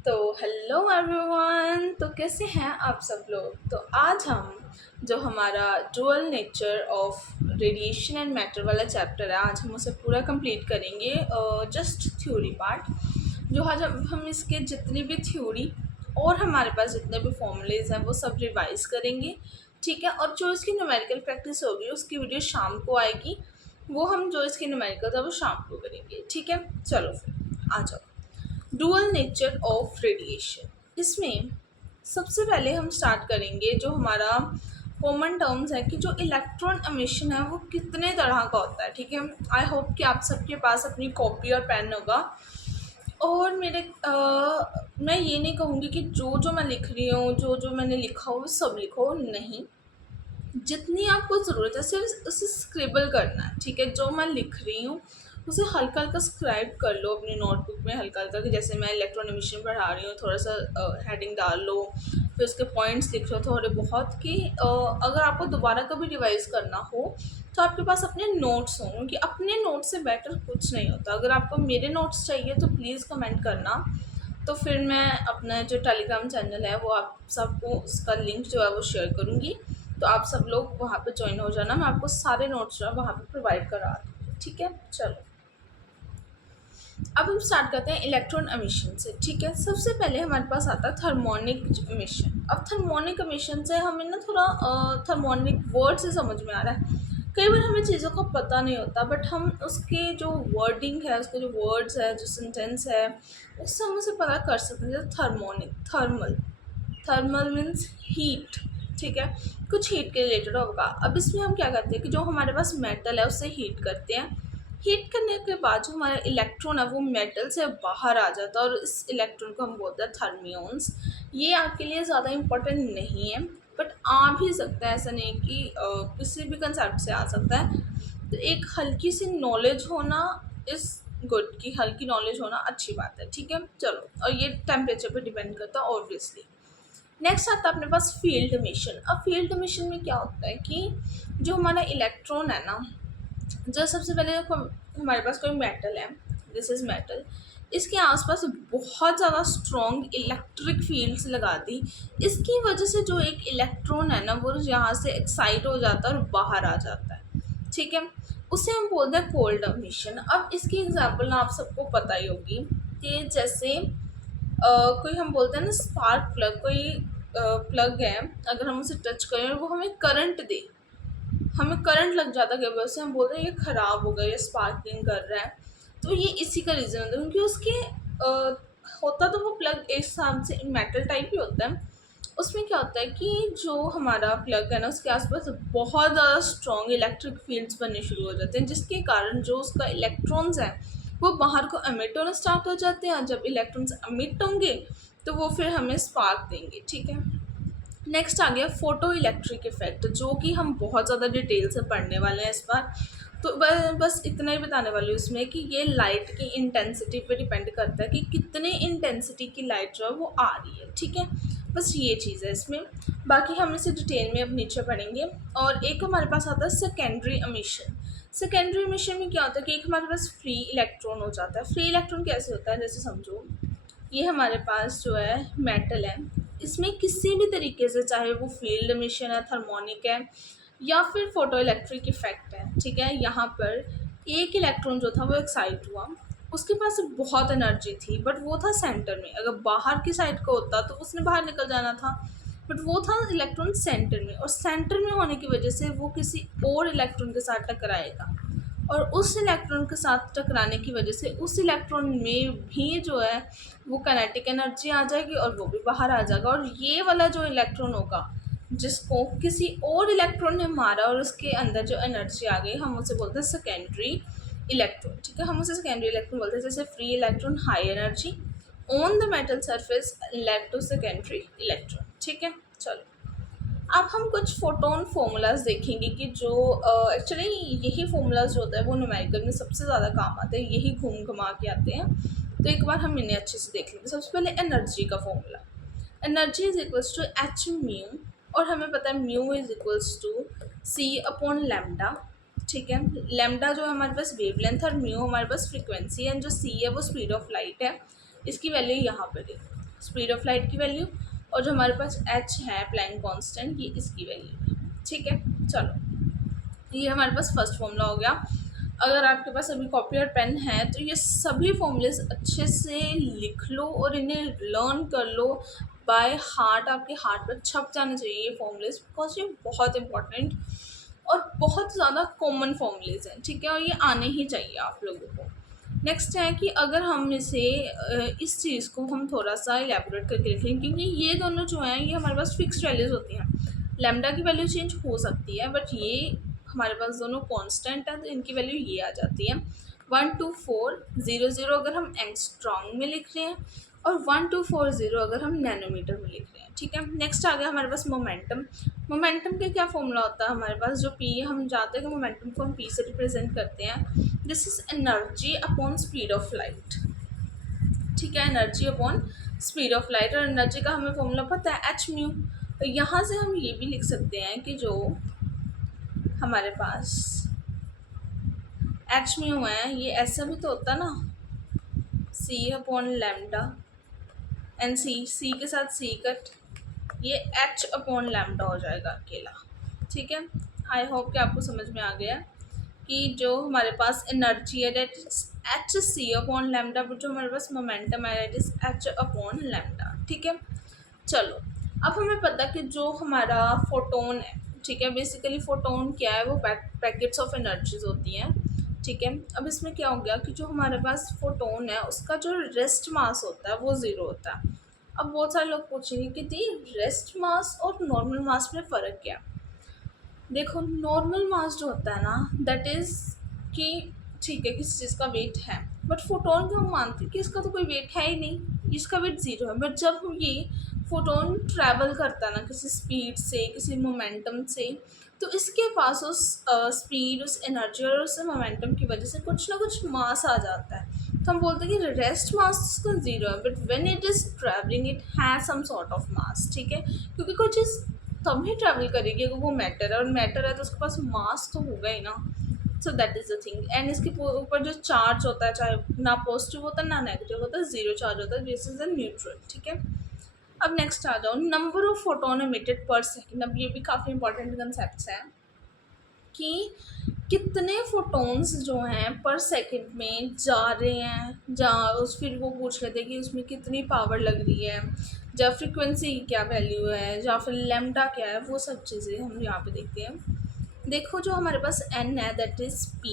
तो hello everyone, तो कैसे हैं आप सब लोग। तो आज हम जो हमारा dual nature of radiation and matter वाला चैप्टर है, आज हम उसे पूरा कंप्लीट करेंगे। जस्ट थ्योरी पार्ट जो आज हम इसके जितनी भी थ्योरी और हमारे पास जितने भी फॉर्मूलेज हैं वो सब रिवाइज करेंगे। ठीक है, और जो इसकी न्यूमेरिकल प्रैक्टिस होगी उसकी वीडियो शाम को आएगी। वो हम जो इसकी न्यूमेरिकल है वो शाम को करेंगे। ठीक है, चलो फिर आ जाओ। डुअल नेचर ऑफ रेडिएशन, इसमें सबसे पहले हम स्टार्ट करेंगे जो हमारा कॉमन टर्म्स है कि जो इलेक्ट्रॉन एमिशन है वो कितने तरह का होता है। ठीक है, आई होप कि आप सबके पास अपनी कॉपी और पेन होगा। और मैं ये नहीं कहूँगी कि जो जो मैं लिख रही हूँ, जो जो मैंने लिखा हो वो सब लिखो, नहीं। जितनी आपको ज़रूरत है सिर्फ उसे स्क्रिबल करना है। ठीक है, जो मैं लिख रही हूँ उसे हल्का हल्का स्क्राइब कर लो अपनी नोटबुक में, हल्का हल्का, कि जैसे मैं इलेक्ट्रॉन एमिशन पढ़ा रही हूँ थोड़ा सा हेडिंग डाल लो, फिर उसके पॉइंट्स लिख लो थोड़े बहुत, कि अगर आपको दोबारा कभी रिवाइज करना हो तो आपके पास अपने नोट्स हों, क्योंकि अपने नोट्स से बेटर कुछ नहीं होता। अगर आपको मेरे नोट्स चाहिए तो प्लीज़ कमेंट करना, तो फिर मैं अपना जो टेलीग्राम चैनल है वो आप सबको उसका लिंक जो है वो शेयर करूँगी। तो आप सब लोग वहाँ पे ज्वाइन हो जाना, मैं आपको सारे नोट्स जो है वहाँ पे प्रोवाइड करा दूँगी। ठीक है, चलो अब हम स्टार्ट करते हैं इलेक्ट्रॉन एमिशन से। ठीक है, सबसे पहले हमारे पास आता है थर्मोनिक एमिशन। अब थर्मोनिक एमिशन से हमें ना थोड़ा थर्मोनिक वर्ड से समझ में आ रहा है। कई बार हमें चीज़ों का पता नहीं होता, बट हम उसके जो वर्डिंग है, उसके जो वर्ड्स है, जो सेंटेंस है, उससे हम उसे पता कर सकते हैं। जैसे thermionic, thermal, thermal means heat. ठीक है, कुछ हीट के रिलेटेड होगा। अब इसमें हम क्या करते हैं कि जो हमारे पास मेटल है उससे हीट करते हैं। हीट करने के बाद जो हमारा इलेक्ट्रॉन है वो मेटल से बाहर आ जाता है, और इस इलेक्ट्रॉन को हम बोलते हैं थर्मियोन्स। ये आपके लिए ज़्यादा इम्पोर्टेंट नहीं है, बट आ भी सकता है, ऐसा नहीं कि किसी भी कंसेप्ट से आ सकता है। तो एक हल्की सी नॉलेज होना इस गुड, की हल्की नॉलेज होना अच्छी बात है। ठीक है, चलो, और ये टेम्परेचर पे डिपेंड करता है ऑब्वियसली। नेक्स्ट आता है अपने पास फील्ड एमिशन। अब फील्ड एमिशन में क्या होता है कि जो हमारा इलेक्ट्रॉन है ना, जो सबसे पहले हमारे पास कोई मेटल है, दिस इज़ मेटल, इसके आसपास बहुत ज़्यादा स्ट्रॉन्ग इलेक्ट्रिक फील्ड्स लगा दी। इसकी वजह से जो एक इलेक्ट्रॉन है ना वो यहाँ से एक्साइट हो जाता है और बाहर आ जाता है। ठीक है, उसे हम बोलते हैं कोल्ड एमिशन। अब इसकी एग्जांपल ना आप सबको पता ही होगी कि जैसे कोई हम बोलते हैं ना स्पार्क प्लग, कोई प्लग है, अगर हम उसे टच करें और वो हमें करंट दे, हमें करंट लग जाता है, वजह से हम बोलते हैं ये ख़राब हो गया, ये स्पार्किंग कर रहा है। तो ये इसी का रीज़न होता है, क्योंकि उसके होता तो वो प्लग एक हिसाब से मेटल टाइप ही होता है। उसमें क्या होता है कि जो हमारा प्लग है ना उसके आसपास बहुत ज़्यादा स्ट्रॉन्ग इलेक्ट्रिक फील्ड्स बनने शुरू हो जाते हैं, जिसके कारण जो उसका इलेक्ट्रॉन्स हैं वो बाहर को एमिट होना स्टार्ट हो जाते हैं। जब इलेक्ट्रॉन्स एमिट होंगे तो वो फिर हमें स्पार्क देंगे। ठीक है, नेक्स्ट आ गया फोटो इलेक्ट्रिक इफेक्ट, जो कि हम बहुत ज़्यादा डिटेल से पढ़ने वाले हैं इस बार। तो बस इतना ही बताने वाली हूँ इसमें कि ये लाइट की इंटेंसिटी पे डिपेंड करता है कि कितने इंटेंसिटी की लाइट जो है वो आ रही है। ठीक है, बस ये चीज़ है इसमें, बाकी हम इसे डिटेल में अब नीचे पढ़ेंगे। और एक हमारे पास आता है सेकेंडरी एमिशन। सेकेंडरी एमिशन में क्या होता है कि एक हमारे पास फ्री इलेक्ट्रॉन हो जाता है। फ्री इलेक्ट्रॉन कैसे होता है, जैसे समझो ये हमारे पास जो है मेटल है, इसमें किसी भी तरीके से, चाहे वो फील्ड एमिशन है, थर्मोनिक है, या फिर फोटो इलेक्ट्रिक इफेक्ट है। ठीक है, यहाँ पर एक इलेक्ट्रॉन जो था वो एक्साइट हुआ, उसके पास बहुत एनर्जी थी, बट वो था सेंटर में। अगर बाहर की साइड का होता तो उसने बाहर निकल जाना था, बट वो था इलेक्ट्रॉन सेंटर में, और सेंटर में होने की वजह से वो किसी और इलेक्ट्रॉन के साथ टकराएगा, और उस इलेक्ट्रॉन के साथ टकराने की वजह से उस इलेक्ट्रॉन में भी जो है वो काइनेटिक एनर्जी आ जाएगी और वो भी बाहर आ जाएगा। और ये वाला जो इलेक्ट्रॉन होगा जिसको किसी और इलेक्ट्रॉन ने मारा और उसके अंदर जो एनर्जी आ गई, हम उसे बोलते हैं सेकेंडरी इलेक्ट्रॉन। ठीक है, हम उसे सेकेंडरी इलेक्ट्रॉन बोलते हैं। जैसे free electron high energy on the metal surface led to secondary electron. ठीक है, चलो अब हम कुछ फोटोन फार्मूलाज देखेंगे कि जो एक्चुअली यही फार्मूलाज जो होता है वो न्यूमेरिकल में सबसे ज़्यादा काम आते हैं, यही घूम घुमा के आते हैं। तो एक बार हम इन्हें अच्छे से देख लेंगे। सबसे पहले एनर्जी का formula, energy is equals to H mu, और हमें पता है mu is equals to C upon lambda. ठीक है, लैम्डा जो है हमारे पास वेवलेंथ है और म्यू हमारे पास फ्रीक्वेंसी है, जो सी है वो स्पीड ऑफ लाइट है। इसकी वैल्यू यहाँ पर है। स्पीड ऑफ लाइट की वैल्यू, और जो हमारे पास h है प्लैंक कांस्टेंट, ये इसकी वैल्यू है। ठीक है, चलो ये हमारे पास फर्स्ट फॉर्मूला हो गया। अगर आपके पास अभी कॉपी और पेन है तो ये सभी फॉर्मूलेस अच्छे से लिख लो और इन्हें लर्न कर लो बाय हार्ट, आपके हार्ट पर छप जाने चाहिए ये फॉर्मूलेस, बिकॉज ये बहुत इंपॉर्टेंट और बहुत ज़्यादा कॉमन फॉर्मूलेज हैं। ठीक है, और ये आने ही चाहिए आप लोगों को। नेक्स्ट है कि अगर हम इसे इस चीज़ को हम थोड़ा सा इलेबोरेट करके लिखें, क्योंकि ये दोनों जो हैं ये हमारे पास फिक्स्ड वैल्यूज़ होती हैं। लैम्डा की वैल्यू चेंज हो सकती है, बट ये हमारे पास दोनों कांस्टेंट है तो इनकी वैल्यू ये आ जाती है 12400 अगर हम एंगस्ट्रॉम में लिख रहे हैं, और 1240 अगर हम नैनोमीटर में लिख रहे हैं। ठीक है, नेक्स्ट आ गया हमारे पास मोमेंटम। मोमेंटम का क्या फॉर्मूला होता है हमारे पास, जो पी हम जानते हैं कि मोमेंटम को हम पी से रिप्रेजेंट करते हैं। This is energy upon speed of light. ठीक है, energy upon speed of light, और एनर्जी का हमें फॉर्मूला पता है एच म्यू। तो यहाँ से हम ये भी लिख सकते हैं कि जो हमारे पास एच म्यू है ये ऐसा भी तो होता ना, सी अपॉन लैम्डा एंड सी के साथ सी कट, ये एच अपॉन लैम्डा हो जाएगा अकेला। ठीक है, आई होप कि आपको समझ में आ गया कि जो हमारे पास एनर्जी है that is H C upon lambda, but जो हमारे पास मोमेंटम है that is H upon lambda. ठीक है, चलो अब हमें पता कि जो हमारा फोटोन है, ठीक है, बेसिकली फोटोन क्या है, वो पैकेट्स ऑफ एनर्जीज होती हैं। ठीक है, अब इसमें क्या हो गया कि जो हमारे पास फोटोन है उसका जो रेस्ट मास होता है वो ज़ीरो होता है। अब बहुत सारे लोग पूछेंगे कि दी रेस्ट मास और नॉर्मल मास में फ़र्क क्या है। देखो, नॉर्मल मास जो होता है ना दैट इज़ कि ठीक है किसी चीज़ का वेट है, बट फोटोन को हम मानते हैं कि इसका तो कोई वेट है ही नहीं, इसका वेट ज़ीरो है। बट जब ये फोटोन ट्रैवल करता है ना किसी स्पीड से, किसी मोमेंटम से, तो इसके पास उस स्पीड, उस एनर्जी और उस मोमेंटम की वजह से कुछ ना कुछ मास आ जाता है। तो हम बोलते हैं कि रेस्ट मास उसका ज़ीरो है, but when it is travelling it has some sort of mass. ठीक है, क्योंकि कोई चीज़ तभी ट्रैवल करेगी अगर वो मैटर है, और मैटर है तो उसके पास मास तो होगा ही ना। So that is the thing. And इसके ऊपर जो चार्ज होता है, चाहे ना पॉजिटिव होता है ना नेगेटिव होता है, ज़ीरो चार्ज होता है, दिस इज अ न्यूट्रल। ठीक है, अब नेक्स्ट आ जाओ नंबर ऑफ फोटोन एमिटेड पर सेकेंड। अब ये भी काफ़ी इंपॉर्टेंट कंसेप्ट है कि कितने फोटोन्स जो हैं पर सेकंड में जा रहे हैं, फिर वो पूछ लेते हैं कि उसमें कितनी पावर लग रही है, या फ्रीक्वेंसी की क्या वैल्यू है, या फिर लैम्डा क्या है, वो सब चीज़ें हम यहाँ पे देखते हैं। देखो जो हमारे पास n है that is p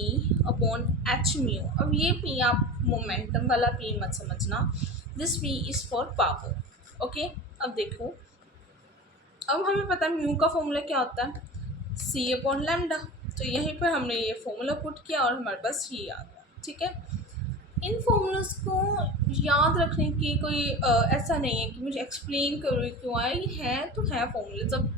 upon H mu. अब ये p आप मोमेंटम वाला p मत समझना, this p is for power. Okay, अब देखो, अब हमें पता है म्यू का फॉर्मूला क्या होता है, c अपॉन लैम्डा। तो यहीं पर हमने ये फॉर्मूला पुट किया और हमारे पास ये आ गया। ठीक है, इन फॉर्मूलाज को याद रखने की कोई ऐसा नहीं है कि मुझे एक्सप्लेन करो क्यों आया, ये है तो है फॉर्मूले। जब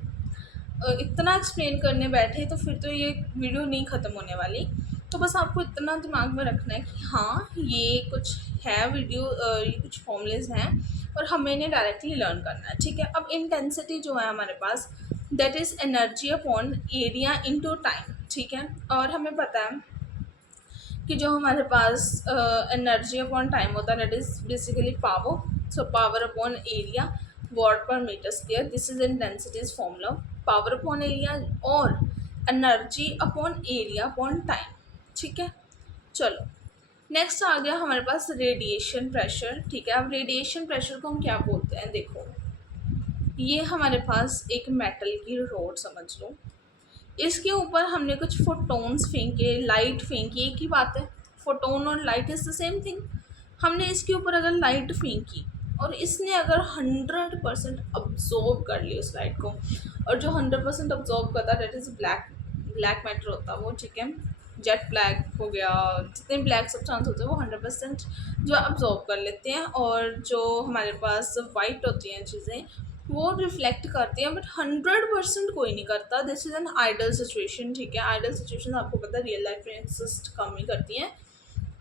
इतना एक्सप्लेन करने बैठे तो फिर तो ये वीडियो नहीं ख़त्म होने वाली। तो बस आपको इतना दिमाग में रखना है कि हाँ ये कुछ है वीडियो, ये कुछ फॉर्मूलेज हैं और हमें इन्हें डायरेक्टली लर्न करना है। ठीक है, अब इंटेंसिटी जो है हमारे पास that is energy upon area into time. ठीक है, और हमें पता है कि जो हमारे पास एनर्जी अपॉन टाइम होता है that is basically power. So power upon area watt per metre square, this is intensity's formula. Power upon area और energy upon area upon time. ठीक है, चलो नेक्स्ट आ गया हमारे पास रेडिएशन प्रेशर। ठीक है, अब रेडिएशन प्रेशर को हम क्या बोलते हैं, देखो ये हमारे पास एक मेटल की रोड समझ लो, इसके ऊपर हमने कुछ फोटोन्स फेंके, लाइट फेंकी, एक ही बात है, फोटोन और light is the same thing. हमने इसके ऊपर अगर लाइट फेंकी और इसने अगर 100% अब्जॉर्ब कर ली उस लाइट को, और जो 100% अब्जॉर्ब करता है डेट इज़ ब्लैक मैटर होता है वो। ठीक है, जेट ब्लैक हो गया, जितने ब्लैक सब चांस होते हैं वो 100% जो अब्जॉर्ब कर लेते हैं, और जो हमारे पास वाइट होती हैं चीज़ें वो रिफ्लेक्ट करती हैं, बट 100% कोई नहीं करता। This is an ideal situation. ठीक है, आइडल सिचुएशन आपको पता है रियल लाइफ में एक्सिस्ट कम ही करती हैं,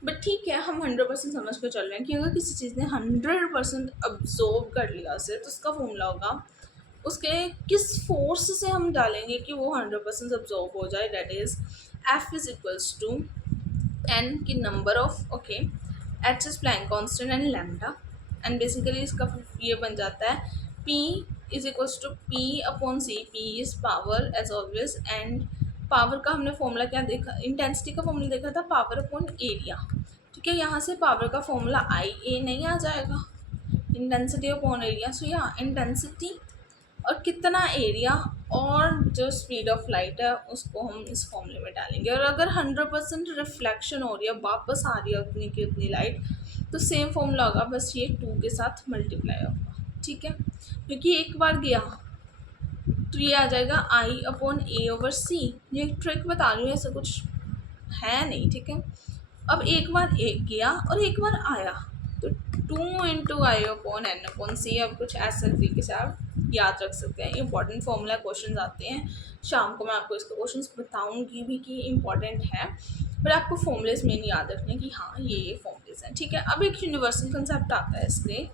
बट ठीक है हम 100% समझ कर चल रहे हैं कि अगर किसी चीज़ ने 100% अब्जॉर्ब कर लिया उसे, तो उसका फॉर्मूला होगा उसके किस फोर्स से हम डालेंगे कि वो 100% अब्जॉर्ब हो जाए, that is F is equals to N की number of, okay, H is Planck constant and lambda, and basically इसका ये बन जाता है P is equals to P upon C. P is power as always, and power का हमने formula क्या देखा, इंटेंसिटी का फॉर्मूला देखा था पावर अपॉन एरिया. ठीक है, यहाँ से पावर का फॉर्मूला IA नहीं आ जाएगा, इंटेंसिटी अपॉन एरिया. सो या इंटेंसिटी और कितना एरिया और जो स्पीड ऑफ लाइट है उसको हम इस फॉर्मूले में डालेंगे. और अगर 100% रिफ्लेक्शन हो रही है, वापस आ रही है उतनी की उतनी लाइट, तो सेम फॉर्मूला होगा, बस ये 2 के साथ मल्टीप्लाई होगा. ठीक है, क्योंकि एक बार गया तो ये आ जाएगा I/A/C. ये ट्रिक बता रही हूँ, ऐसा कुछ है नहीं. ठीक है, अब एक बार एक गया और एक बार आया, तो 2 × I/N/C. अब कुछ ऐसे तरीके से आप याद रख सकते हैं. इंपॉर्टेंट फॉर्मूला क्वेश्चन आते हैं, शाम को मैं आपको इसके क्वेश्चन बताऊंगी भी कि इंपॉर्टेंट है, पर आपको फॉर्मूलेज मेन याद रखने कि हाँ ये फॉर्मूलेज हैं. ठीक है, अब एक यूनिवर्सल कंसेप्ट आता है इसलिए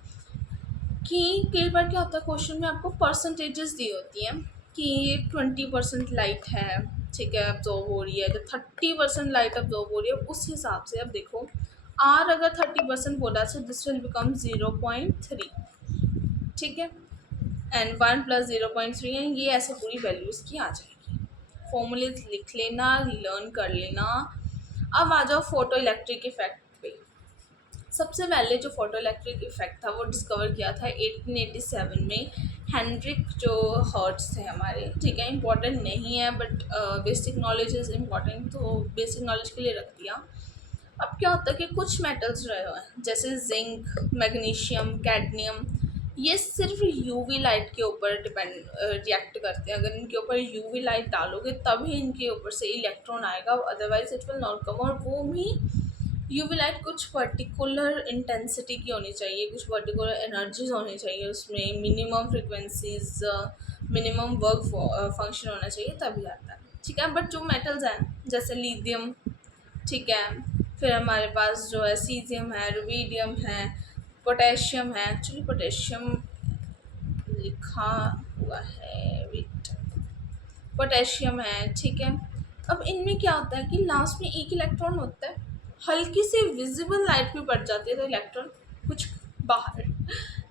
कि कई बार क्या होता है क्वेश्चन में आपको परसेंटेजेस दी होती हैं कि 20% लाइट है, ठीक है, अब्जॉर्व हो रही है, तो 30% लाइट अब्जॉर्व हो रही है. उस हिसाब से अब देखो आर अगर 30% बोला तो दिस विल बिकम 0.3. ठीक है, एंड 1 + 0.3 है, ये ऐसे पूरी वैल्यूज़ की आ जाएगी. फॉर्मूलेज लिख लेना, लर्न कर लेना. अब आ जाओ फोटो इलेक्ट्रिक इफेक्ट पे. सबसे पहले जो फोटो इलेक्ट्रिक इफेक्ट था वो डिस्कवर किया था 1887 में हेनरिक जो हर्ट्स थे हमारे. ठीक है, इंपॉर्टेंट नहीं है but basic knowledge is important, तो बेसिक नॉलेज के लिए रख दिया. अब क्या होता है कि कुछ मेटल्स रहे हुए हैं जैसे जिंक, मैग्नीशियम, कैडमियम, ये सिर्फ यूवी लाइट के ऊपर डिपेंड रिएक्ट करते हैं. अगर इनके ऊपर यूवी लाइट डालोगे तभी इनके ऊपर से इलेक्ट्रॉन आएगा, otherwise it will not come. और वो भी यूवी लाइट कुछ पर्टिकुलर इंटेंसिटी की होनी चाहिए, कुछ पर्टिकुलर एनर्जीज होनी चाहिए उसमें, minimum frequencies, minimum work function होना चाहिए, तभी आता है. ठीक है, बट जो मेटल्स हैं जैसे लिथियम, ठीक है, फिर हमारे पास जो है सीजियम है, रुबीडियम है, पोटेशियम है. एक्चुअली पोटेशियम लिखा हुआ है, वेट, पोटेशियम है. ठीक है, अब इनमें क्या होता है कि लास्ट में एक इलेक्ट्रॉन होता है, हल्की सी विजिबल लाइट भी पड़ जाती है तो इलेक्ट्रॉन कुछ बाहर.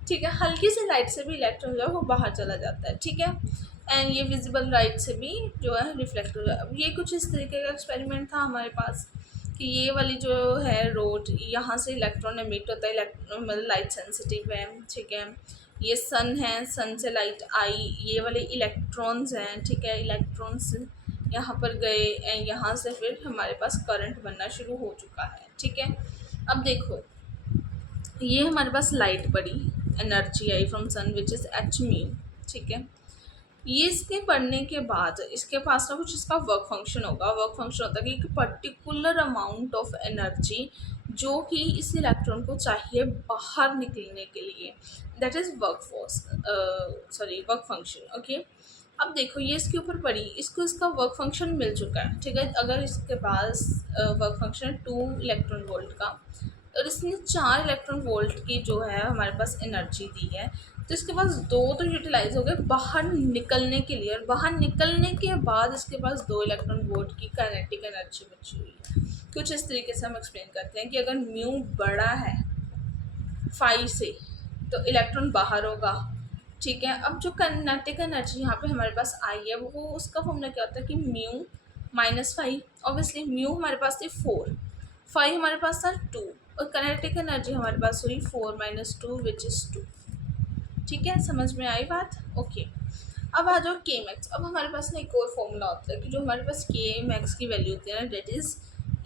ठीक है, हल्की सी लाइट से भी इलेक्ट्रॉन जो है वो बाहर चला जाता है. ठीक है, एंड ये विजिबल लाइट से भी जो है रिफ्लेक्ट हो जाता है. अब ये कुछ इस तरीके का एक्सपेरिमेंट था हमारे पास कि ये वाली जो है रोड, यहाँ से इलेक्ट्रॉन एमिट होता है, मतलब लाइट सेंसिटिव है. ठीक है, ये सन है, सन से लाइट आई, ये वाले इलेक्ट्रॉन्स हैं. ठीक है, इलेक्ट्रॉन्स यहाँ पर गए एंड यहाँ से फिर हमारे पास करंट बनना शुरू हो चुका है. ठीक है, अब देखो ये हमारे पास लाइट पड़ी, एनर्जी आई from sun which is h-mu. ठीक है, ये इसके पढ़ने के बाद इसके पास ना कुछ इसका वर्क फंक्शन होगा. वर्क फंक्शन होता है कि एक पर्टिकुलर अमाउंट ऑफ एनर्जी जो कि इस इलेक्ट्रॉन को चाहिए बाहर निकलने के लिए, that is work force, sorry work function. Okay, अब देखो ये इसके ऊपर पड़ी, इसको इसका वर्क फंक्शन मिल चुका है. ठीक है, अगर इसके पास वर्क फंक्शन है 2 इलेक्ट्रॉन वोल्ट का और इसने 4 इलेक्ट्रॉन वोल्ट की जो है हमारे पास एनर्जी दी है, तो इसके पास 2 तो यूटिलाइज हो गए बाहर निकलने के लिए, और बाहर निकलने के बाद इसके पास 2 इलेक्ट्रॉन वोल्ट की काइनेटिक एनर्जी बची हुई है. कुछ इस तरीके से हम एक्सप्लेन करते हैं कि अगर म्यू बड़ा है 5 से तो इलेक्ट्रॉन बाहर होगा. ठीक है, अब जो काइनेटिक एनर्जी यहाँ पे हमारे पास आई है वो उसका फॉर्मूला क्या होता है कि म्यू -5. ऑब्वियसली म्यू हमारे पास थी 4, 5 हमारे पास था 2, और काइनेटिक एनर्जी हमारे पास हुई 4 - 2 विच इज़ 2. ठीक है, समझ में आई बात. ओके, अब आ जाओ के मैक्स. अब हमारे पास ना एक और फॉर्मूला होता है कि जो हमारे पास के मैक्स की वैल्यू होती है ना, डेट इज़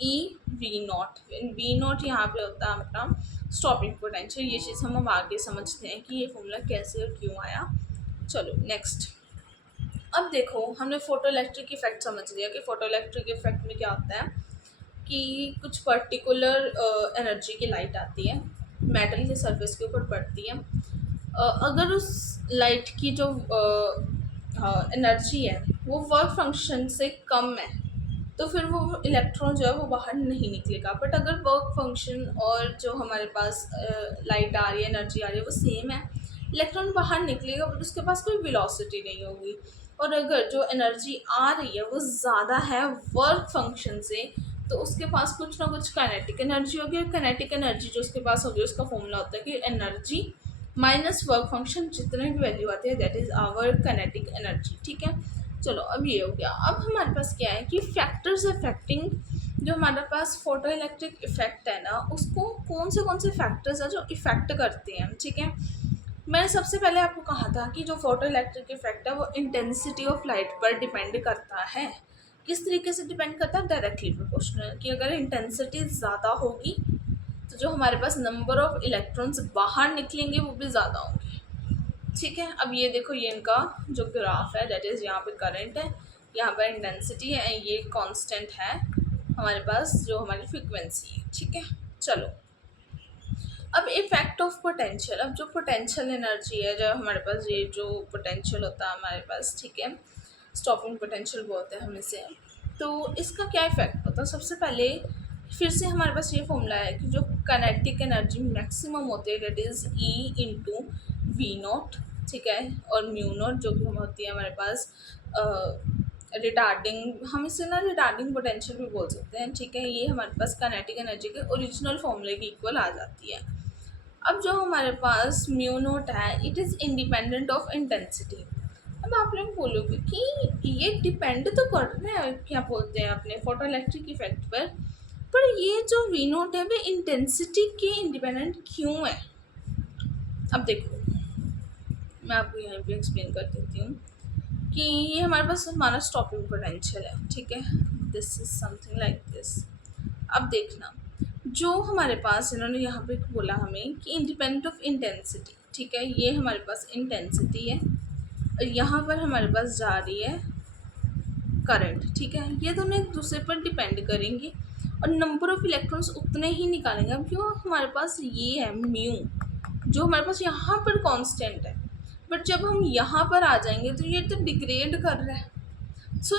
E/V0. V0 यहाँ पे होता है अपना स्टॉपिंग पोटेंशियल. ये चीज़ हम अब आगे समझते हैं कि ये फॉर्मूला कैसे और क्यों आया. चलो नेक्स्ट. अब देखो हमने फोटो इलेक्ट्रिक इफेक्ट समझ लिया कि फोटो इलेक्ट्रिक इफेक्ट में क्या होता है कि कुछ पर्टिकुलर एनर्जी की लाइट आती है, मेटल के सरफेस के ऊपर पड़ती है. अगर उस लाइट की जो एनर्जी है वो वर्क फंक्शन से कम है तो फिर वो इलेक्ट्रॉन जो है वो बाहर नहीं निकलेगा. बट अगर वर्क फंक्शन और जो हमारे पास लाइट आ रही है, एनर्जी आ रही है, वो सेम है, इलेक्ट्रॉन बाहर निकलेगा बट उसके पास कोई वेलोसिटी नहीं होगी. और अगर जो एनर्जी आ रही है वो ज़्यादा है वर्क फंक्शन से, तो उसके पास कुछ ना कुछ काइनेटिक एनर्जी होगी, और काइनेटिक एनर्जी जो उसके पास होगी उसका फॉर्मूला होता है कि एनर्जी माइनस वर्क फंक्शन, जितने भी वैल्यू आती है that is our kinetic energy. ठीक है, चलो अब ये हो गया। अब हमारे पास क्या है कि फैक्टर्स अफेक्टिंग, जो हमारे पास फोटो इलेक्ट्रिक इफेक्ट है ना, उसको कौन से फैक्टर्स हैं जो इफेक्ट करते हैं। ठीक है, मैंने सबसे पहले आपको कहा था कि जो फोटो इलेक्ट्रिक इफेक्ट है वो इंटेंसिटी ऑफ लाइट पर डिपेंड करता है। किस तरीके से डिपेंड करता है? डायरेक्टली प्रोपोर्शनल, कि अगर इंटेंसिटी ज़्यादा होगी तो जो हमारे पास नंबर ऑफ इलेक्ट्रॉन्स बाहर निकलेंगे वो भी ज़्यादा होंगे। ठीक है, अब ये देखो, ये इनका जो ग्राफ है दैट इज़, यहाँ पे करंट है, यहाँ पर इंटेंसिटी है, ये कांस्टेंट है हमारे पास जो हमारी फ्रीक्वेंसी है। ठीक है, चलो अब इफेक्ट ऑफ पोटेंशियल। अब जो पोटेंशियल एनर्जी है, जो हमारे पास ये जो पोटेंशियल होता है हमारे पास, ठीक है, स्टॉपिंग पोटेंशियल बोलते हैं हम इसे। तो इसका क्या इफेक्ट होता है? सबसे पहले फिर से हमारे पास ये फॉर्मूला है कि जो काइनेटिक एनर्जी मैक्सिमम होती है that is E into V naught. ठीक है, और म्यू नॉट जो कि हम होती है हमारे पास रिटार्डिंग, हम इसे ना रिटार्डिंग पोटेंशियल भी बोल सकते हैं। ठीक है, ये हमारे पास काइनेटिक एनर्जी के ओरिजिनल फॉर्मूले के इक्वल आ जाती है। अब जो हमारे पास म्यू नोट है it is independent of intensity. अब आप लोग बोलोगे कि ये डिपेंड तो कर रहा है, क्या बोलते हैं, अपने फोटो इलेक्ट्रिक इफेक्ट पर ये जो वी नोट है वो इंटेंसिटी के इंडिपेंडेंट क्यों है? अब देखो, मैं आपको यहाँ पे एक्सप्लेन कर देती हूँ कि ये हमारे पास हमारा स्टॉपिंग पोटेंशियल है। ठीक है, this is something like this. अब देखना, जो हमारे पास इन्होंने यहाँ पे बोला हमें कि इंडिपेंडेंट ऑफ इंटेंसिटी। ठीक है, ये हमारे पास इंटेंसिटी है और यहाँ पर हमारे पास जा रही है करंट। ठीक है, ये दोनों एक दूसरे पर डिपेंड करेंगे और नंबर ऑफ इलेक्ट्रॉन्स उतने ही निकालेंगे। अब क्यों हमारे पास ये है म्यू, जो हमारे पास यहाँ पर कांस्टेंट है, बट जब हम यहाँ पर आ जाएंगे तो ये तो डिग्रेड कर रहा है। सो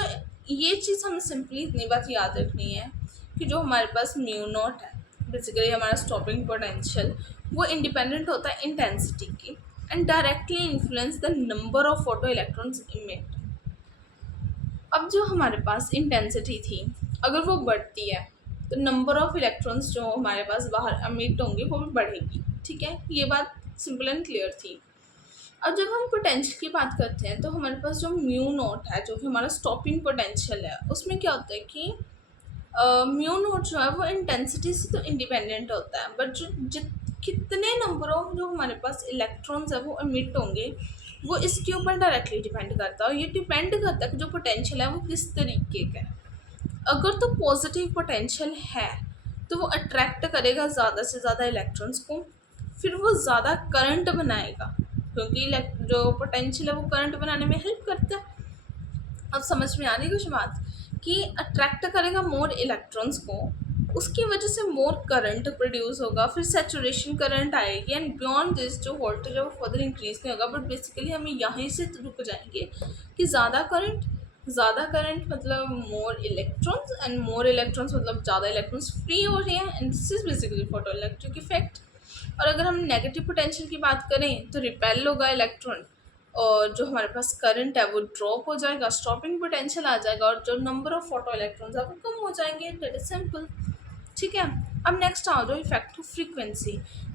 ये चीज़ हमें सिंपली इतनी बात याद रखनी है कि जो हमारे पास म्यू नॉट है, बेसिकली हमारा स्टॉपिंग पोटेंशियल, वो इंडिपेंडेंट होता है इंटेंसिटी की and directly influence the number of photo electrons emit. अब जो हमारे पास इंटेंसिटी थी, अगर वो बढ़ती है तो नंबर ऑफ इलेक्ट्रॉन्स जो हमारे पास बाहर एमिट होंगे वो भी बढ़ेगी। ठीक है, ये बात सिंपल एंड क्लियर थी। अब जब हम पोटेंशियल की बात करते हैं तो हमारे पास जो म्यू नॉट है, जो कि हमारा स्टॉपिंग पोटेंशियल है, उसमें क्या होता है कि म्यू नॉट जो है वो इंटेंसिटी से तो इंडिपेंडेंट होता है, बट जो कितने नंबर ऑफ जो हमारे पास इलेक्ट्रॉन्स है वो एमिट होंगे वो इसके ऊपर डायरेक्टली डिपेंड करता है। और ये डिपेंड करता है कि जो पोटेंशियल है वो किस तरीके का है। अगर तो पॉजिटिव पोटेंशियल है तो वो अट्रैक्ट करेगा ज़्यादा से ज़्यादा इलेक्ट्रॉन्स को, फिर वो ज़्यादा करंट बनाएगा क्योंकि जो पोटेंशियल है वो करंट बनाने में हेल्प करता है। अब समझ में आ रही कुछ बात कि अट्रैक्ट करेगा मोर इलेक्ट्रॉन्स को, उसकी वजह से मोर करंट प्रोड्यूस होगा, फिर सेचुरेशन करंट आएगी एंड बियॉन्ड दिस जो वोल्टेज है वो फर्दर इंक्रीज नहीं होगा। बट बेसिकली हम यहीं से रुक जाएंगे कि ज़्यादा करंट मतलब मोर इलेक्ट्रॉन्स एंड मोर इलेक्ट्रॉन्स मतलब ज़्यादा इलेक्ट्रॉन्स फ्री हो रहे हैं and this is basically photo electric effect. और अगर हम नेगेटिव पोटेंशियल की बात करें तो रिपेल होगा इलेक्ट्रॉन और जो हमारे पास करंट है वो ड्रॉप हो जाएगा, स्टॉपिंग पोटेंशियल आ जाएगा और जो नंबर ऑफ फोटो इलेक्ट्रॉन्स है वो कम हो जाएंगे। That is simple. ठीक है, अब नेक्स्ट आ जाओ इफेक्ट ऑफ फ्रीक्वेंसी,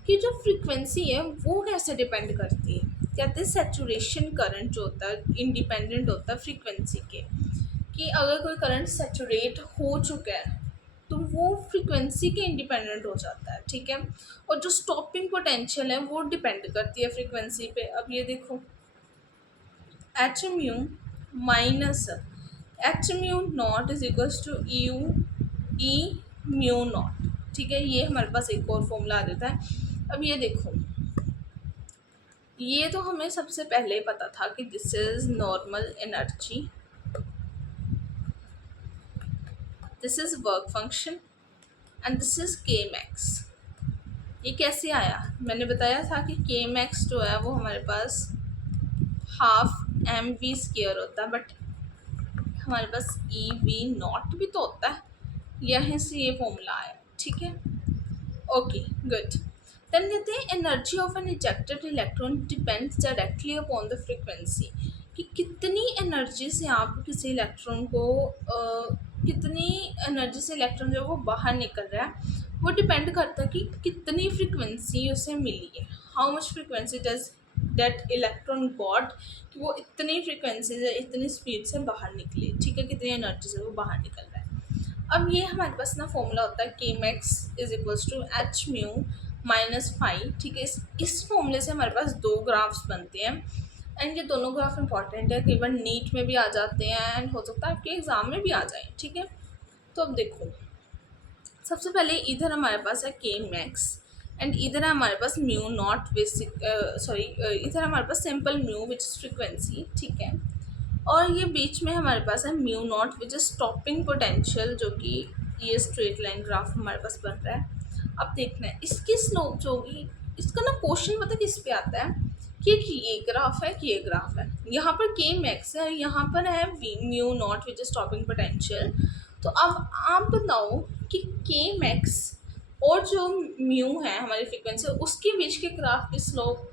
कि जो फ्रीक्वेंसी है वो कैसे डिपेंड करती है। कहते हैं सेचुरेशन करंट जो होता है इंडिपेंडेंट होता है फ्रीक्वेंसी के, कि अगर कोई करंट सेचुरेट हो चुका है तो वो फ्रीक्वेंसी के इंडिपेंडेंट हो जाता है। ठीक है, और जो स्टॉपिंग पोटेंशियल है वो डिपेंड करती है फ्रीक्वेंसी पे। अब ये देखो, H mu minus H mu naught is equals to U E mu naught. ठीक है, ये हमारे पास एक और फॉर्मूला आ जाता है। अब ये देखो, ये तो हमें सबसे पहले पता था कि this is normal energy, this is work function and this is के मैक्स। ये कैसे आया? मैंने बताया था कि के मैक्स जो है वो हमारे पास हाफ एम वी स्क्वायर होता है, बट हमारे पास ई वी नॉट भी तो होता है, यहीं से ये फॉर्मूला आया। ठीक है, ओके गुड। देन कहते हैं energy of an ejected electron depends directly upon the frequency, कि कितनी एनर्जी से आप किसी इलेक्ट्रॉन को कितनी एनर्जी से इलेक्ट्रॉन जो है वो बाहर निकल रहा है, वो डिपेंड करता है कि कितनी फ्रीक्वेंसी उसे मिली है, how much frequency does that electron got, कि वो इतनी फ्रीक्वेंसी से इतनी स्पीड से बाहर निकले, ठीक है, कितनी एनर्जी से वो बाहर निकल रहा है। अब ये हमारे पास ना फॉर्मूला होता है K max is equals to H mu minus phi, ठीक है। इस फॉर्मूले से हमारे पास दो ग्राफ्स बनते हैं, एंड ये दोनों ग्राफ इंपॉर्टेंट है, कई बार नीट में भी आ जाते हैं एंड हो सकता है आपके एग्जाम में भी आ जाए, ठीक है। तो अब देखो, सबसे पहले इधर हमारे पास है के मैक्स एंड इधर है हमारे पास म्यू नॉट बेसिक, सॉरी, इधर हमारे पास simple mu which is frequency, ठीक है। और ये बीच में हमारे पास है mu nought which is stopping potential, जो कि ये स्ट्रेट लाइन ग्राफ हमारे पास बन रहा है। अब देखना है इसकी स्लोप जो होगी, इसका ना क्वेश्चन पता किस पे आता है कि एक ये ग्राफ है कि ये ग्राफ है, यहाँ पर के मैक्स है, यहाँ पर है mu nought which is stopping potential. तो अब आप बताओ कि के मैक्स और जो म्यू है हमारी फ्रीक्वेंसी, उसके बीच के ग्राफ की स्लोप,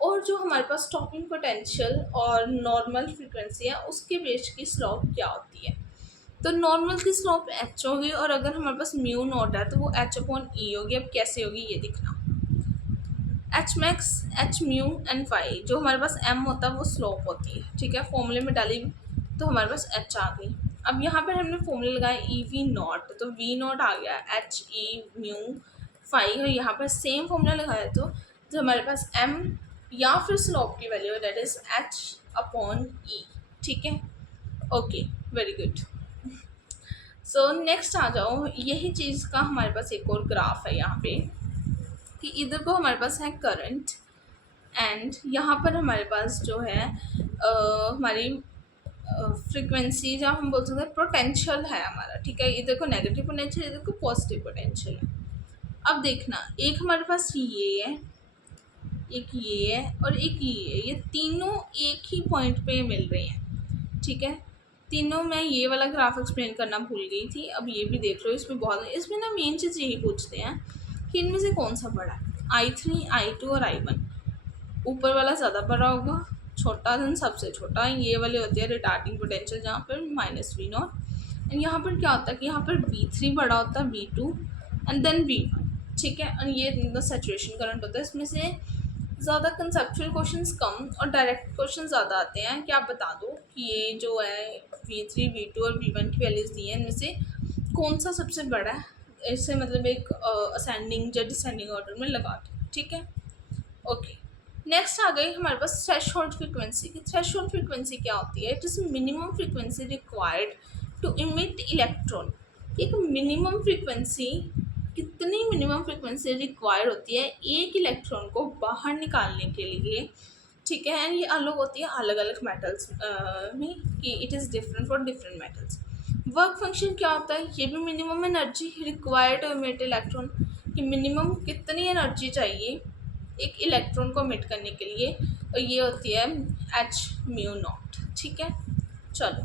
और जो हमारे पास स्टॉपिंग पोटेंशियल और नॉर्मल फ्रीक्वेंसी है उसके बीच की स्लोप क्या होती है। तो नॉर्मल की स्लोप एच होगी, और अगर हमारे पास म्यू नॉट है तो वो एच अपॉन ई होगी। अब कैसे होगी ये दिखना, H max H mu N phi, जो हमारे पास एम होता है वो स्लोप होती है, ठीक है। फॉर्मूले में डाली तो हमारे पास एच आ गई। अब यहाँ पर हमने फॉर्मूले लगाया ई वी नॉट, तो वी नॉट आ गया एच ई म्यू फाई, और यहाँ पर सेम फॉर्मूला लगाया तो जो हमारे पास एम या फिर स्लोप की value that is H upon E, ठीक है। Okay, very good. So next आ जाओ, यही चीज़ का हमारे पास एक और ग्राफ है यहाँ पे, कि इधर को हमारे पास है करंट एंड यहाँ पर हमारे पास जो है हमारी फ्रीक्वेंसी, जहाँ हम बोल सकते हैं पोटेंशियल है हमारा, ठीक है। इधर को नेगेटिव पोटेंशियल, इधर को पॉजिटिव पोटेंशियल है। अब देखना, एक हमारे पास ये है, एक ये है और एक ये है, ये तीनों एक ही पॉइंट पे मिल रहे हैं, ठीक है। तीनों, मैं ये वाला ग्राफ एक्सप्लेन करना भूल गई थी, अब ये भी देख लो। इसमें बहुत, इसमें ना मेन चीज़ यही पूछते हैं कि इनमें से कौन सा बड़ा है, I3 I2 और I1। ऊपर वाला ज़्यादा बड़ा होगा, छोटा दिन सबसे छोटा, ये वाले होते हैं रिटार्डिंग पोटेंशियल, जहाँ पर माइनस वी नॉट। एंड यहाँ पर क्या होता है कि यहाँ पर V3 बड़ा होता है V2 एंड देन V1, ठीक है। और ये सैचुरेशन करंट होता है। इसमें से ज़्यादा कंसेप्चुअल क्वेश्चंस कम और डायरेक्ट क्वेश्चन ज़्यादा आते हैं कि आप बता दो कि ये जो है V3 V2 और V1 की वैल्यूज़ दी हैं, इनमें से कौन सा सबसे बड़ा है। इससे मतलब एक असेंडिंग या डिसेंडिंग ऑर्डर में लगा दो, ठीक है। ओके, नेक्स्ट आ गई हमारे पास थ्रेशोल्ड फ्रीक्वेंसी की। थ्रेशोल्ड फ्रीक्वेंसी क्या होती है, it is minimum frequency required to emit electron. एक मिनिमम फ्रीक्वेंसी, कितनी मिनिमम फ्रीक्वेंसी रिक्वायर्ड होती है एक इलेक्ट्रॉन को बाहर निकालने के लिए, ठीक है। एंड ये अलग होती है अलग अलग मेटल्स में, कि it is different for different metals. Work function क्या होता है, ये भी minimum energy required to emit electron, कि मिनिमम कितनी एनर्जी चाहिए एक इलेक्ट्रॉन को इमिट करने के लिए, और ये होती है एच म्यू नॉट, ठीक है। चलो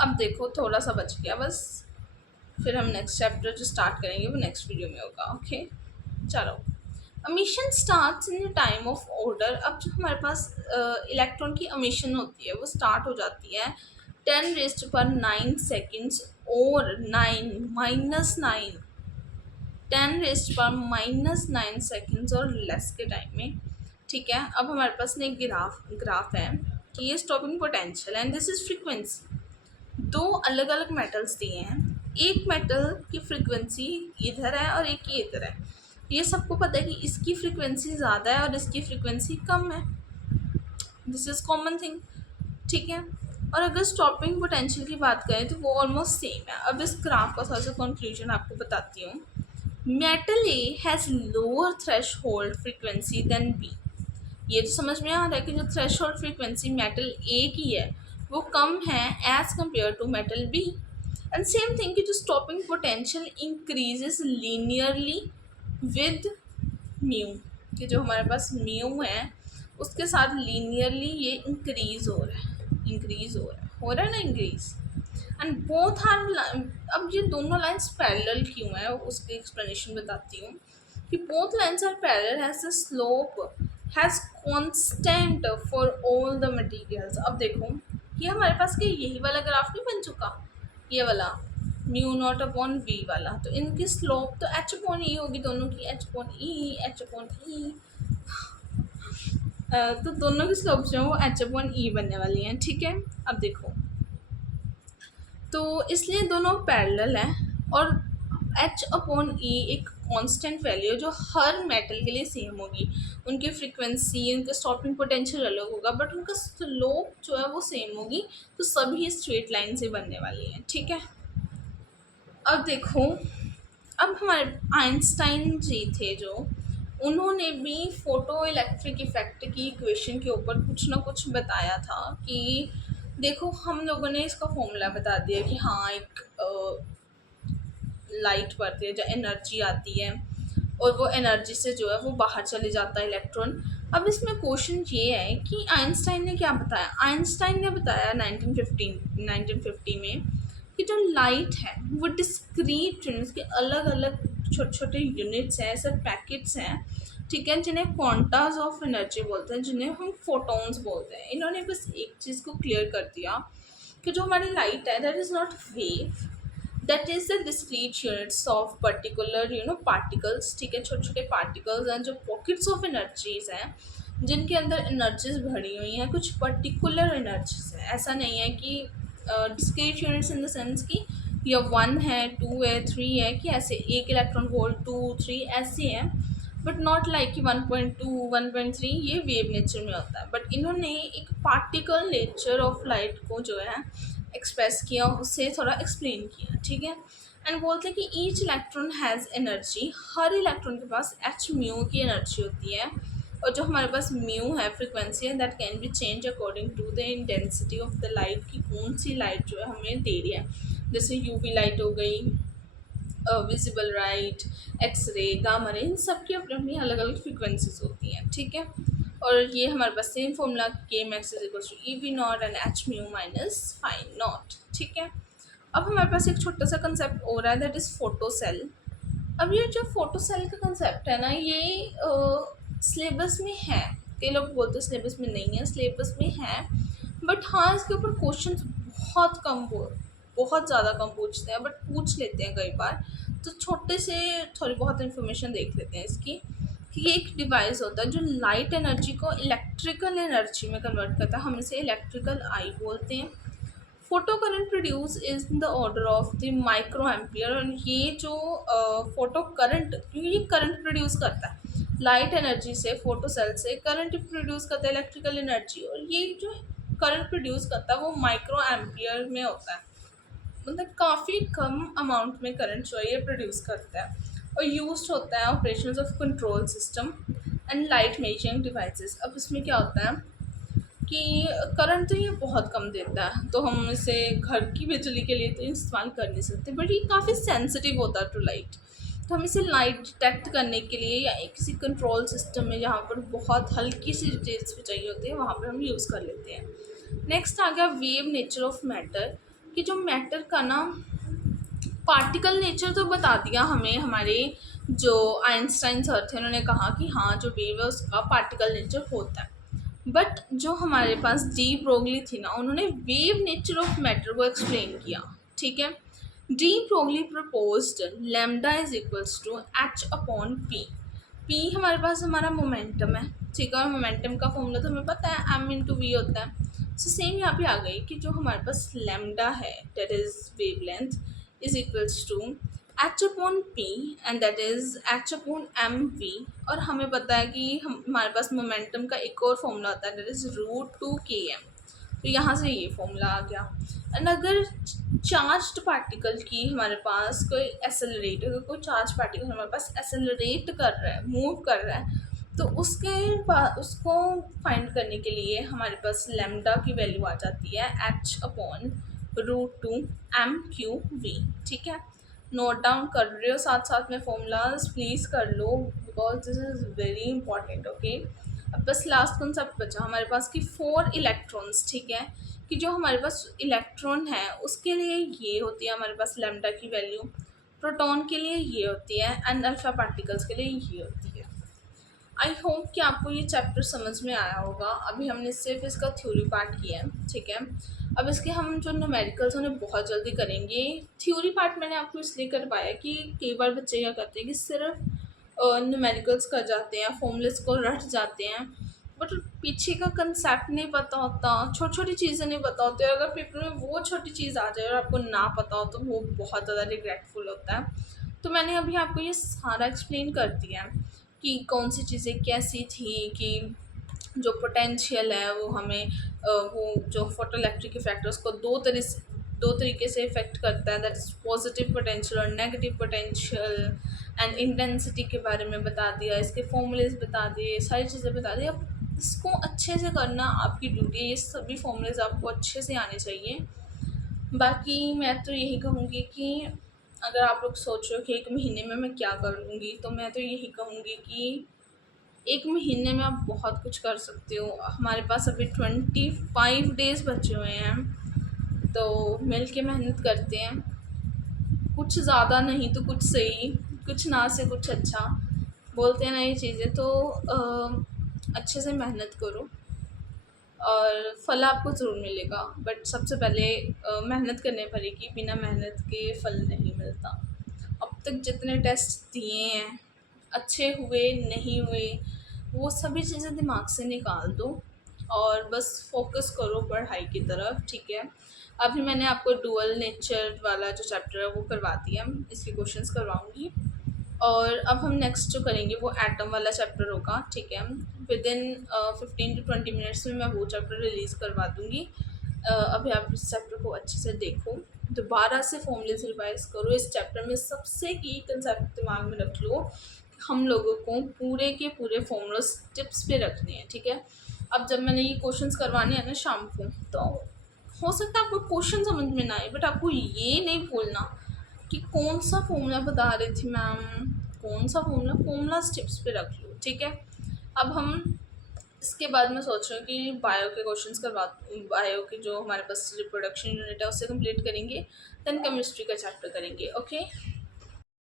अब देखो, थोड़ा सा बच गया बस, फिर हम नेक्स्ट चैप्टर जो स्टार्ट करेंगे वो नेक्स्ट वीडियो में होगा। ओके, चलो। Emission starts in time of order. अब जो हमारे पास इलेक्ट्रॉन की अमिशन होती है वो स्टार्ट हो जाती है 10⁻9 सेकेंड्स और 9 10⁻9 सेकेंड्स और लेस के टाइम में, ठीक है। अब हमारे पास ना एक ग्राफ है कि ये stopping potential and this is frequency. दो अलग अलग मेटल्स दिए हैं, एक मेटल की फ्रीक्वेंसी इधर है और एक ये इधर है। ये सबको पता है कि इसकी फ्रीक्वेंसी ज़्यादा है और इसकी फ्रीक्वेंसी कम है, दिस इज़ कॉमन थिंग, ठीक है। और अगर स्टॉपिंग पोटेंशियल की बात करें तो वो ऑलमोस्ट सेम है। अब इस ग्राफ का थोड़ा सा कंक्लूजन आपको बताती हूँ। Metal A has lower threshold frequency than B. ये तो समझ में आ रहा है कि जो थ्रेशोल्ड फ्रीक्वेंसी मेटल ए की है वो कम है as compare to metal B. And same thing कि जो stopping potential increases linearly with mu, कि जो हमारे पास म्यू है उसके साथ लीनियरली ये इंक्रीज हो रहा है ना, इंक्रीज। एंड बोथ आर, अब ये दोनों लाइन्स पैरेलल क्यों है उसकी एक्सप्लेनेशन बताती हूँ, कि both lines are parallel has the slope has constant for all the materials. अब देखो, ये हमारे पास क्या यही वाला ग्राफ नहीं बन चुका, ये वाला म्यू नॉट अपॉन वी वाला, तो इनकी स्लोप तो एच अपॉन ई होगी, दोनों की एच अपॉन ई, एच अपॉन ई। तो दोनों की स्लोप जो है वो एच अपॉन ई बनने वाली हैं, ठीक है। अब देखो, तो इसलिए दोनों पैरेलल हैं, और एच अपॉन ई एक कांस्टेंट वैल्यू है जो हर मेटल के लिए सेम होगी। उनकी फ्रीक्वेंसी, उनका स्टॉपिंग पोटेंशियल अलग होगा, बट उनका स्लोप जो है वो सेम होगी, तो सभी स्ट्रेट लाइन से बनने वाली हैं, ठीक है। अब देखो, अब हमारे आइंस्टाइन जी थे जो, उन्होंने भी फोटो इलेक्ट्रिक इफेक्ट की इक्वेशन के ऊपर कुछ ना कुछ बताया था कि देखो, हम लोगों ने इसका फॉर्मूला बता दिया कि हाँ, एक लाइट पड़ती है जो एनर्जी आती है, और वो एनर्जी से जो है वो बाहर चले जाता है इलेक्ट्रॉन। अब इसमें क्वेश्चन ये है कि आइंस्टाइन ने क्या बताया। आइंस्टाइन ने बताया 1950 में कि जो लाइट है वो डिस्क्रीट यूनिट्स के अलग अलग छोटे छोटे यूनिट्स हैं, ऐसे पैकेट्स हैं, ठीक है, जिन्हें क्वांटाज ऑफ एनर्जी बोलते हैं, जिन्हें हम फोटॉन्स बोलते हैं। इन्होंने बस एक चीज़ को क्लियर कर दिया कि जो हमारी लाइट है that is not wave, that is the discrete units of particular particles, ठीक है, छोटे छोटे पार्टिकल्स हैं जो पॉकेट्स ऑफ एनर्जीज हैं, जिनके अंदर एनर्जीज भरी हुई हैं, कुछ पर्टिकुलर एनर्जीज हैं। ऐसा नहीं है कि discrete units in the sense कि या 1 है, 2 है, 3 है, कि ऐसे 1 इलेक्ट्रॉन वोल्ट, 2, 3 ऐसे हैं, बट नॉट लाइक कि 1.2, 1.3 ये वेव नेचर में होता है। बट इन्होंने एक पार्टिकल नेचर ऑफ लाइट को जो है एक्सप्रेस किया, उससे थोड़ा एक्सप्लेन किया, ठीक है। एंड बोलते हैं कि ईच इलेक्ट्रॉन हैज़ एनर्जी, हर इलेक्ट्रॉन के पास एच म्यू की एनर्जी होती है, और जो हमारे पास म्यू है फ्रिक्वेंसी है, that can be change according to the intensity of the light, की कौन सी लाइट जो है हमें दे रही है। जैसे यूवी लाइट हो गई, visible light, x ray, gamma ray, इन सब की अपनी अपनी अलग अलग फ्रिक्वेंसीज होती हैं, ठीक है। और ये हमारे पास same formula k max is equal to e v naught and h mu minus phi naught, ठीक है। अब हमारे पास एक छोटा सा कंसेप्ट हो रहा है, दैट इज़ फोटो सेल। अब ये जो फोटो सेल का कंसेप्ट है ना, ये सिलेबस में है, कई लोग बोलते हैं सिलेबस में नहीं है, सिलेबस में है, बट हाँ, इसके ऊपर क्वेश्चन बहुत ज़्यादा कम पूछते हैं, बट पूछ लेते हैं कई बार। तो छोटे से थोड़ी बहुत इन्फॉर्मेशन देख लेते हैं इसकी, कि ये एक डिवाइस होता है जो लाइट एनर्जी को इलेक्ट्रिकल एनर्जी में कन्वर्ट करता है, हम इसे इलेक्ट्रिकल आई बोलते हैं। Photo current produce is the order of the micro ampere, और ये जो फोटो करंट, क्योंकि ये करंट प्रोड्यूस करता है लाइट एनर्जी से, फोटो सेल से करंट प्रोड्यूस करता है इलेक्ट्रिकल एनर्जी, और ये जो करंट प्रोड्यूस करता है वो माइक्रो एम्पियर में होता है, मतलब काफ़ी कम अमाउंट में करंट जो है ये प्रोड्यूस करता है, और यूज होता है operations of control system and light measuring devices. अब इसमें क्या होता है कि करंट तो ये बहुत कम देता है, तो हम इसे घर की बिजली के लिए तो इस्तेमाल कर नहीं सकते, बट ये काफ़ी सेंसिटिव होता है टू लाइट, तो हम इसे लाइट डिटेक्ट करने के लिए या किसी कंट्रोल सिस्टम में जहाँ पर बहुत हल्की सी डिटेल्स भी चाहिए होती है वहाँ पर हम यूज़ कर लेते हैं। नेक्स्ट आ गया वेव नेचर ऑफ मैटर, कि जो मैटर का ना पार्टिकल नेचर तो बता दिया हमें हमारे जो आइंस्टाइन सर थे, उन्होंने कहा कि हाँ, जो वेव है उसका पार्टिकल नेचर होता है। बट जो हमारे पास डी ब्रोगली थी ना, उन्होंने वेव नेचर ऑफ मैटर को एक्सप्लेन किया, ठीक है। De Broglie proposed lambda is equals to h upon p. P हमारे पास हमारा मोमेंटम है, ठीक है, और मोमेंटम का फॉर्मूला तो हमें पता है, एम इंटू वी होता है। सो सेम यहाँ पे आ गई कि जो हमारे पास लैम्डा है, that is wavelength, is equals to h upon p, and that is H upon m v. और हमें पता है कि हमारे पास मोमेंटम का एक और फॉर्मूला होता है, दैट इज √2km, तो यहाँ से ये फॉर्मूला आ गया। एंड अगर चार्ज्ड पार्टिकल की हमारे पास कोई एसेलरेट, अगर कोई चार्ज पार्टिकल हमारे पास एसेलरेट कर रहा है, मूव कर रहा है, तो उसको फाइंड करने के लिए हमारे पास लैम्डा की वैल्यू आ जाती है एच अपॉन √2mq_v, ठीक है। नोट डाउन कर रहे हो साथ साथ में फॉर्मूलाज, प्लीज़ कर लो, because this is very important, okay. अब बस लास्ट कॉन्सेप्ट बचा हमारे पास कि 4 इलेक्ट्रॉन्स, ठीक है, कि जो हमारे पास इलेक्ट्रॉन है उसके लिए ये होती है हमारे पास लैम्डा की वैल्यू, प्रोटॉन के लिए ये होती है, एंड अल्फा पार्टिकल्स के लिए ये होती है। आई होप कि आपको ये चैप्टर समझ में आया होगा। अभी हमने सिर्फ इसका थ्योरी पार्ट किया है, ठीक है। अब इसके हम जो न्यूमेरिकल्स उन्हें बहुत जल्दी करेंगे। थ्योरी पार्ट मैंने आपको इसलिए करवाया कि कई बार बच्चे क्या करते हैं कि सिर्फ न्यूमेरिकल्स कर जाते हैं, फॉर्मूलेस को रट जाते हैं, बट पीछे का कंसेप्ट नहीं पता होता, छोटी छोटी चीज़ें नहीं पता होती। और अगर पेपर में वो छोटी चीज़ आ जाए और आपको ना पता हो तो वो बहुत ज़्यादा रिग्रेटफुल होता है। तो मैंने अभी आपको ये सारा एक्सप्लेन कर दिया है कि कौन सी चीज़ें कैसी थी, कि जो पोटेंशियल है वो हमें वो जो फोटो इलेक्ट्रिक इफेक्ट है उसको दो तरीके से इफेक्ट करता है, दैट इज़ पॉजिटिव पोटेंशियल और नेगेटिव पोटेंशियल। एंड इंटेंसिटी के बारे में बता दिया, इसके फॉर्मूलेज बता दिए, सारी चीज़ें बता दी। अब इसको अच्छे से करना आपकी ड्यूटी है, ये सभी फॉर्मूलेज आपको अच्छे से आने चाहिए। बाकी मैं तो यही कहूँगी कि अगर आप लोग सोच रहे हो कि 1 महीने में मैं क्या कर लूँगी, तो मैं तो यही कहूँगी कि 1 महीने में आप बहुत कुछ कर सकते हो। हमारे पास अभी 25 डेज़ बचे हुए हैं, तो मिल के मेहनत करते हैं। कुछ ज़्यादा नहीं तो कुछ सही, कुछ ना से कुछ अच्छा, बोलते हैं ना ये चीज़ें। तो अच्छे से मेहनत करो और फल आपको ज़रूर मिलेगा। बट सबसे पहले मेहनत करनी पड़ेगी, बिना मेहनत के फल नहीं मिलता। अब तक जितने टेस्ट दिए हैं, अच्छे हुए नहीं हुए, वो सभी चीज़ें दिमाग से निकाल दो और बस फोकस करो पढ़ाई की तरफ, ठीक है। अभी मैंने आपको डुअल नेचर वाला जो चैप्टर है वो करवा दिया, इसके क्वेश्चंस करवाऊँगी। और अब हम नेक्स्ट जो करेंगे वो एटम वाला चैप्टर होगा, ठीक है। विद इन 15 to 20 मिनट्स में मैं वो चैप्टर रिलीज़ करवा दूँगी। अभी आप इस चैप्टर को अच्छे से देखो, दोबारा से फॉर्मूलेज रिवाइज करो। इस चैप्टर में सबसे की कंसेप्ट दिमाग में रख लो, हम लोगों को पूरे के पूरे फॉर्मूलाज टिप्स पे रखने हैं, ठीक है। अब जब मैंने ये क्वेश्चंस करवाने हैं ना शाम को, तो हो सकता है आपको क्वेश्चन समझ में ना आए, बट आपको ये नहीं भूलना कि कौन सा फॉर्मूला बता रही थी मैम, कौन सा फॉर्मूला टिप्स पे रख लो, ठीक है। अब हम इसके बाद मैं सोच रही हूँ कि बायो के क्वेश्चंस करवा, बायो के जो हमारे पास रिप्रोडक्शन यूनिट है उससे कंप्लीट करेंगे, देन केमिस्ट्री का चैप्टर करेंगे, ओके।